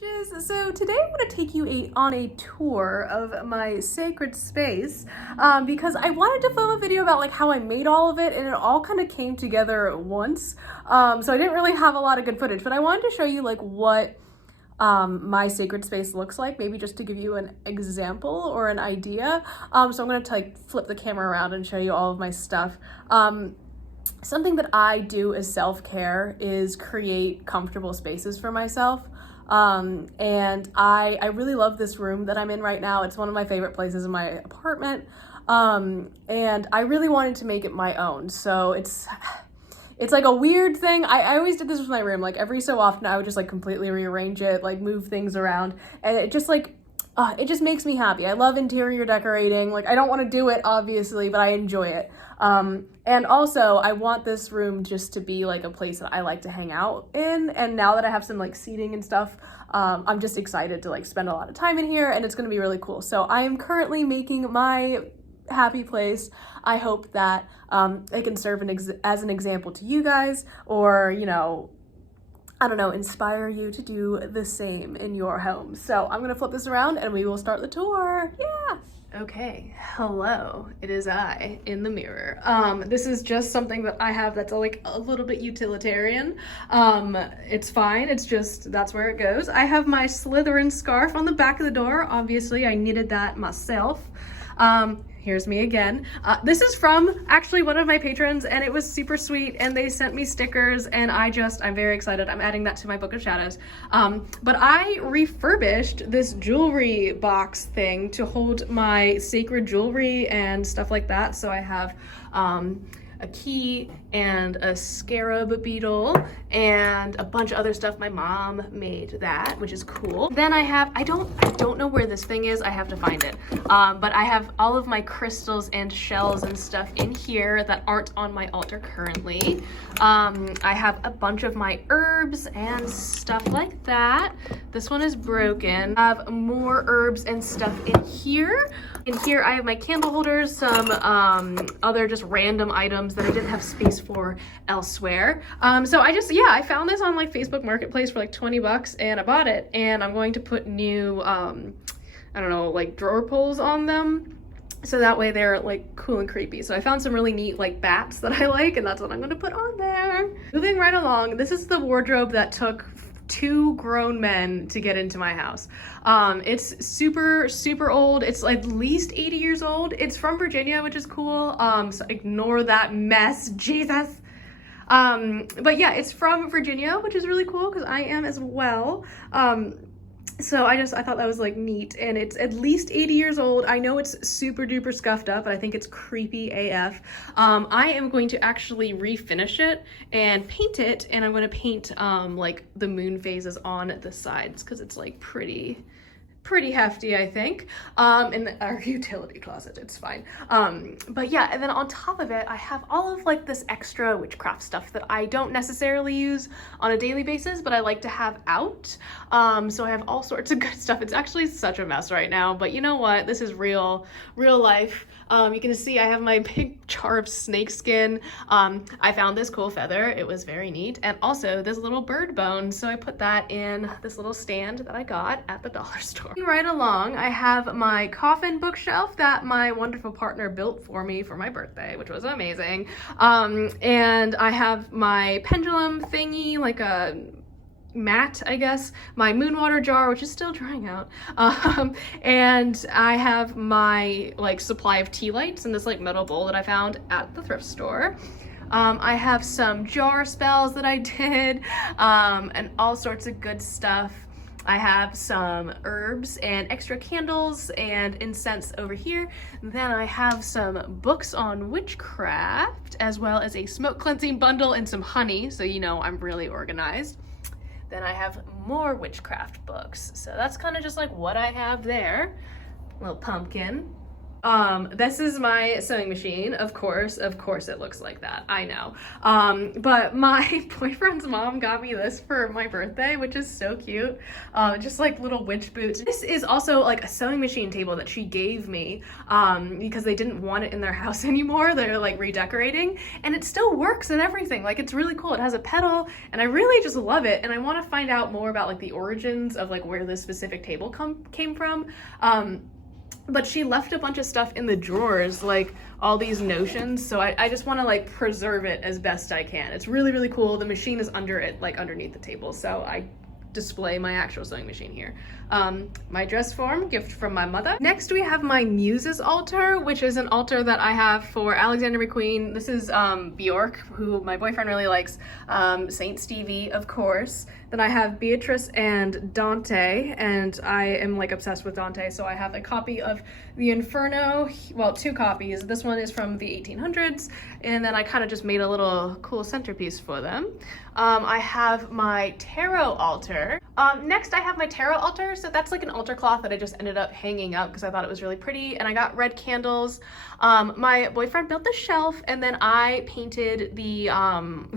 Witches. So today I'm going to take you on a tour of my sacred space because I wanted to film a video about like how I made all of it, and it all kind of came together at once. So I didn't really have a lot of good footage, but I wanted to show you like what my sacred space looks like, maybe just to give you an example or an idea. So I'm going to like flip the camera around and show you all of my stuff. Something that I do as self-care is create comfortable spaces for myself. And I really love this room that I'm in right now. It's one of my favorite places in my apartment. And I really wanted to make it my own. So it's like a weird thing. I always did this with my room. Like every so often I would just like completely rearrange it, like move things around, and it just like, it just makes me happy. I love interior decorating. Like I don't want to do it obviously, but I enjoy it. And also I want this room just to be like a place that I like to hang out in. And now that I have some like seating and stuff, I'm just excited to like spend a lot of time in here, and it's going to be really cool. So I am currently making my happy place. I hope that it can serve as an example to you guys, or, you know, I don't know, inspire you to do the same in your home. So I'm gonna flip this around and we will start the tour. Yeah. Okay, hello, it is I in the mirror. This is just something that I have that's like a little bit utilitarian. It's fine, it's just, that's where it goes. I have my Slytherin scarf on the back of the door. Obviously, I knitted that myself. Here's me again. This is from actually one of my patrons, and it was super sweet, and they sent me stickers, and I'm very excited. I'm adding that to my book of shadows. But I refurbished this jewelry box thing to hold my sacred jewelry and stuff like that. So I have a key and a scarab beetle and a bunch of other stuff. My mom made that, which is cool. Then I have, I don't know where this thing is. I have to find it. But I have all of my crystals and shells and stuff in here that aren't on my altar currently. I have a bunch of my herbs and stuff like that. This one is broken. I have more herbs and stuff in here. In here I have my candle holders, some other just random items that I didn't have space for elsewhere. So I found this on like Facebook Marketplace for like 20 bucks, and I bought it, and I'm going to put new, I don't know, like drawer pulls on them. So that way they're like cool and creepy. So I found some really neat like bats that I like, and that's what I'm gonna put on there. Moving right along, this is the wardrobe that took 2 grown men to get into my house. It's super old. It's at least 80 years old. It's from Virginia, which is cool. So ignore that mess, Jesus. But yeah, it's from Virginia, which is really cool because I am as well. So I thought that was like neat, and it's at least 80 years old. I know it's super duper scuffed up, but I think it's creepy AF. I am going to actually refinish it and paint it, and I'm going to paint like the moon phases on the sides because it's like pretty hefty, I think. In our utility closet, it's fine. But yeah, and then on top of it, I have all of like this extra witchcraft stuff that I don't necessarily use on a daily basis, but I like to have out. So I have all sorts of good stuff. It's actually such a mess right now, but you know what? This is real life. You can see I have my big jar of snake skin. I found this cool feather. It was very neat. And also this little bird bone. So I put that in this little stand that I got at the dollar store. Right along, I have my Coffin Bookshelf that my wonderful partner built for me for my birthday, which was amazing. And I have my pendulum thingy, like a mat, I guess, my moon water jar, which is still drying out, and I have my like supply of tea lights in this like metal bowl that I found at the thrift store. I have some jar spells that I did, and all sorts of good stuff. I have some herbs and extra candles and incense over here. Then I have some books on witchcraft, as well as a smoke cleansing bundle and some honey, so you know I'm really organized. Then I have more witchcraft books. So that's kind of just like what I have there. Little pumpkin. This is my sewing machine. Of course it looks like that. I know. But my boyfriend's mom got me this for my birthday, which is so cute. Just like little witch boots. This is also like a sewing machine table that she gave me, because they didn't want it in their house anymore. They're like redecorating, and it still works and everything. Like, it's really cool. It has a pedal, and I really just love it. And I want to find out more about like the origins of like where this specific table came from. But she left a bunch of stuff in the drawers, like all these notions, so I just want to like preserve it as best I can. It's really, really cool. The machine is under it, like underneath the table, so I display my actual sewing machine here. My dress form, gift from my mother. Next we have my Muses Altar, which is an altar that I have for Alexander McQueen. This is Bjork, who my boyfriend really likes, Saint Stevie, of course. Then I have Beatrice and Dante, and I am like obsessed with Dante, so I have a copy of the Inferno, well, 2 copies. This one is from the 1800s, and then I kind of just made a little cool centerpiece for them. I have my tarot altar. Next I have my tarot altar, so that's like an altar cloth that I just ended up hanging up because I thought it was really pretty, and I got red candles. My boyfriend built the shelf, and then I painted the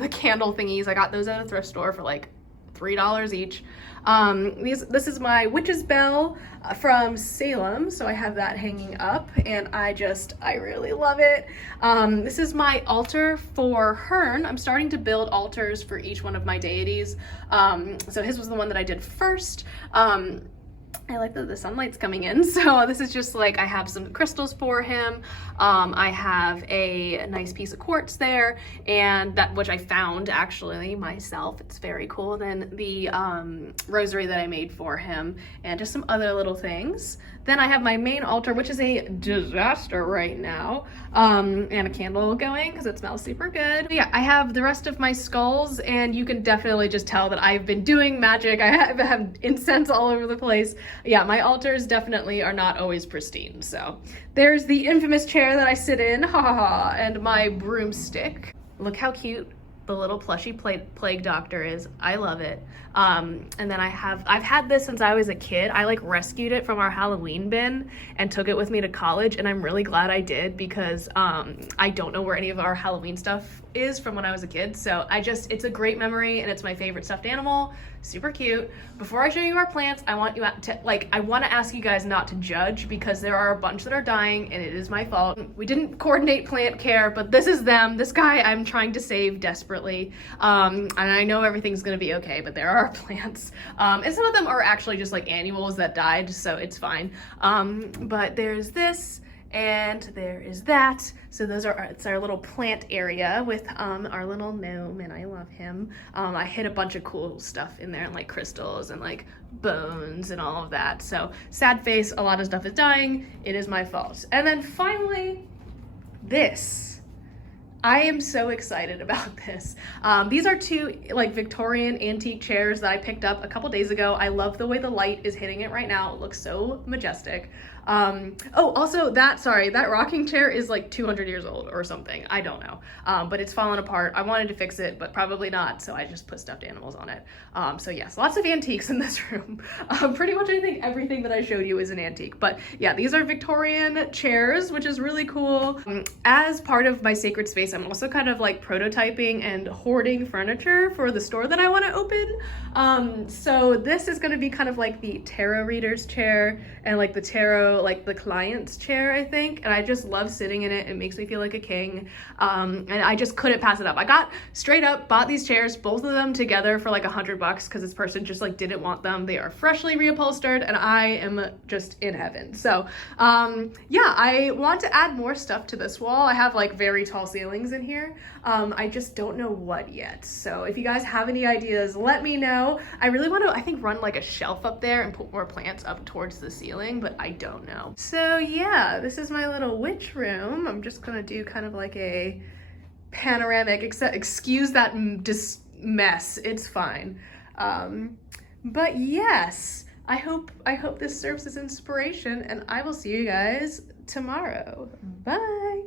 candle thingies. I got those at a thrift store for like $3 each. This is my witch's bell from Salem, so I have that hanging up, and I really love it. This is my altar for Hearn. I'm starting to build altars for each one of my deities. So his was the one that I did first. I like that the sunlight's coming in, so this is just like, I have some crystals for him. I have a nice piece of quartz there, and that, which I found actually myself. It's very cool. Then the rosary that I made for him, and just some other little things. Then I have my main altar, which is a disaster right now, and a candle going because it smells super good. But yeah, I have the rest of my skulls, and you can definitely just tell that I've been doing magic. I have incense all over the place. Yeah, my altars definitely are not always pristine. So there's the infamous chair that I sit in, ha ha ha, and my broomstick. Look how cute the little plushy plague doctor is. I love it. And then I've had this since I was a kid. I like rescued it from our Halloween bin and took it with me to college, and I'm really glad I did because I don't know where any of our Halloween stuff is from when I was a kid. So it's a great memory, and it's my favorite stuffed animal. Super cute. Before I show you our plants, I want to ask you guys not to judge, because there are a bunch that are dying and it is my fault. We didn't coordinate plant care, but this is them. This guy I'm trying to save desperately. And I know everything's gonna be okay, but there are plants. And some of them are actually just like annuals that died, so it's fine. But there's this, and there is that. So it's our little plant area with our little gnome, and I love him. I hid a bunch of cool stuff in there, and like crystals and like bones and all of that. So sad face, a lot of stuff is dying. It is my fault. And then finally, this. I am so excited about this. These are 2 like Victorian antique chairs that I picked up a couple days ago. I love the way the light is hitting it right now. It looks so majestic. Oh, also that rocking chair is like 200 years old or something. I don't know. But it's fallen apart. I wanted to fix it, but probably not. So I just put stuffed animals on it. So yes, lots of antiques in this room. Pretty much I think everything that I showed you is an antique. But yeah, these are Victorian chairs, which is really cool. As part of my sacred space, I'm also kind of like prototyping and hoarding furniture for the store that I want to open. So this is going to be kind of like the tarot reader's chair, and like the tarot, like the client's chair, I think. And I just love sitting in it. It makes me feel like a king. And I just couldn't pass it up. I got straight up bought these chairs, both of them together for like $100 because this person just like didn't want them. They are freshly reupholstered, and I am just in heaven. So yeah, I want to add more stuff to this wall. I have like very tall ceilings in here. I just don't know what yet. So if you guys have any ideas, let me know. I really want to, I think, run like a shelf up there and put more plants up towards the ceiling, but I don't know. So yeah, this is my little witch room. I'm just gonna do kind of like a panoramic, excuse that mess, it's fine. But yes, I hope this serves as inspiration, and I will see you guys tomorrow. Bye.